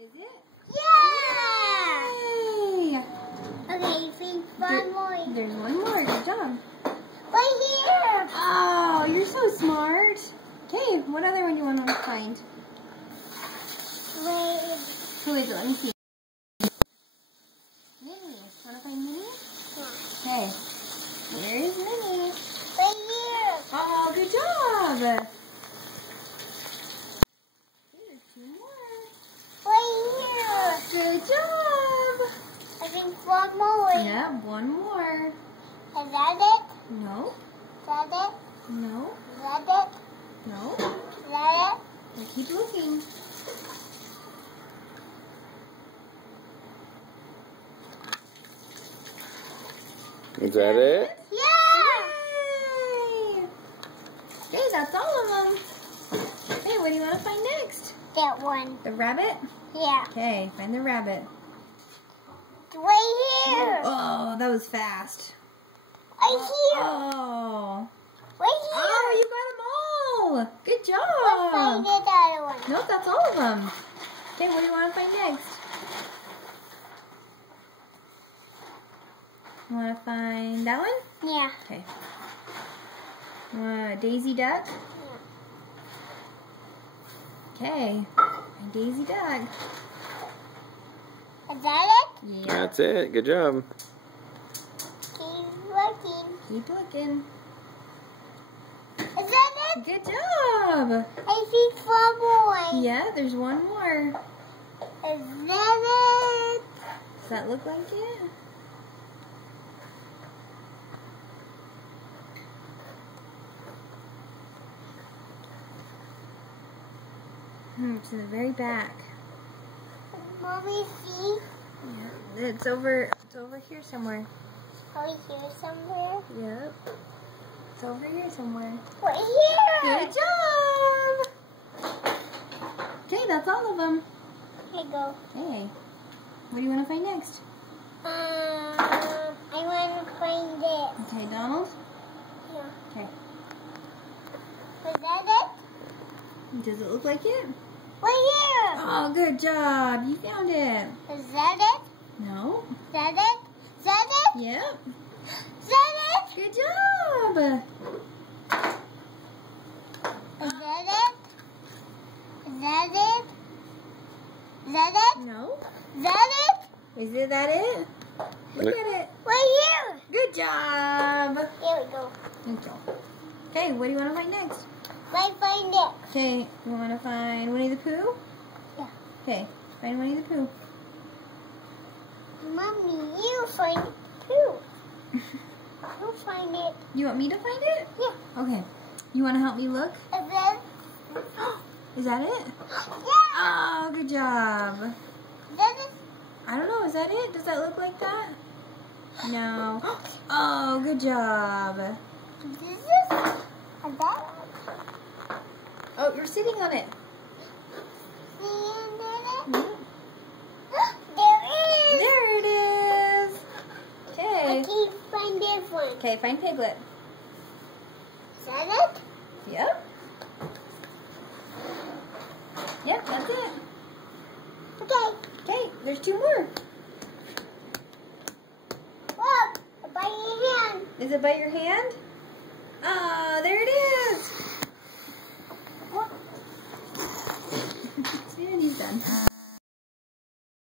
Is it? Yeah! Yay! Okay, think one more. There's one more. Good job. Right here! Oh, you're so smart. Okay, what other one do you want to find? Wait. Who is it? Let me see. Minnie. Want to find Minnie? Yeah. Okay. Where is Minnie? Right here! Oh, good job. Here's two more. Right Good job. here! I think one more. Yeah, one more. Is that it? No. Is that it? No. Is that it? No. Is that it? Now keep looking. Is that it? Yeah! Yay! Okay, that's all of them. Hey, what do you want to find next? That one. The rabbit? Yeah. Okay, find the rabbit. Right here! Oh, that was fast. Right here! Oh. Right here! Oh, you got them all. Good Let's find job. the other one. Nope, that's all of them. Okay, what do you want to find next? You want to find that one? Yeah. Okay. Daisy Duck? Okay. Find Daisy Duck. Is that it? Yeah. That's it. Good job. Keep looking. Keep looking. Is that it? Good job. I see one more. Yeah, there's one more. Is that it? Does that look like it? It's in the very back. Mommy, see? Yeah, it's over here somewhere. Are we here somewhere? Yep. It's over here somewhere. We're here! Good job! Okay, that's all of them. Here you go. Okay. What do you want to find next? I want to find it. Okay, Donald? Yeah. Okay. Is that Does it look like it? it? Right here! Oh, good job. You found it. Is that it? No? Is that it? Is that it? Yep. Is that it? Good job. Is that it? Is that it? Is that it? No? Is that it? Is that it? Look at it. Right here! Good job. Here we go. Thank you. Okay, what do you want to find next? Right, find it. Okay, you want to find Winnie the Pooh? Yeah. Okay, find Winnie the Pooh. Mommy, you find it too. You find it. You want me to find it? Yeah. Okay. You want to help me look? Is that Is that it? Yeah. Oh, good job. Is that it? I don't know. Is that it? Does that look like that? No. Oh, good job. Is this? Is that? Oh, you're sitting on it. There There it is. I Okay. can't find this one. Okay, find Piglet. Is that it? Yep. Yep, that's it. Okay. Okay, there's two more. Look, by your hand. Is it by your hand? Ah, there it is. What? And he's done.